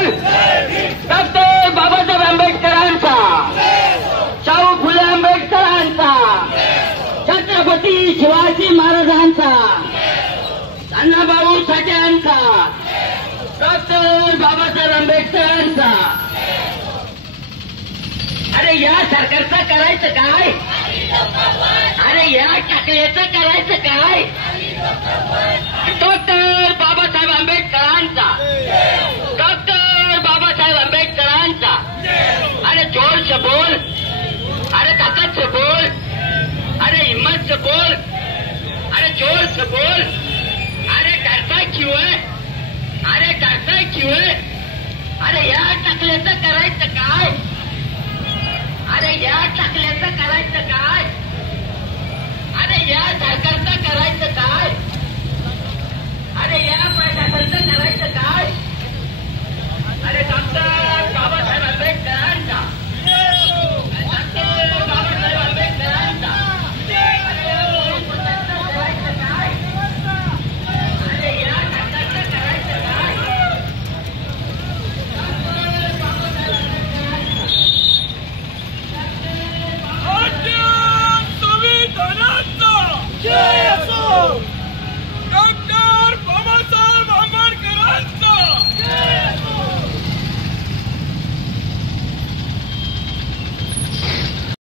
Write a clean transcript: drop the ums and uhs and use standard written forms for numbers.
बोल. डॉक्टर बाबासाहेब आंबेडकरांचा, शाहू फुले आंबेडकरांचा, छत्रपती शिवाजी महाराजांचा, अण्णाभाऊ साठेंचा, डॉक्टर बाबासाहेब आंबेडकरांचा. अरे या सरकारचं करायचं काय? अरे या टाकल्याचं करायचं काय? डॉक्टर बाबासाहेब आंबेडकरांचा, डॉक्टर बाबासाहेब आंबेडकरांचा. अरे जोर से बोल, अरे ताकत से बोल, अरे हिम्मत से बोल, अरे जोर से बोल. अरे डरता क्यों है? अरे डरता क्यों है? अरे या टाकल्याचं करायचं काय? अरे या टाकल्याचं करायचं काय? अरे या सरकारचं करायचं काय? अरे या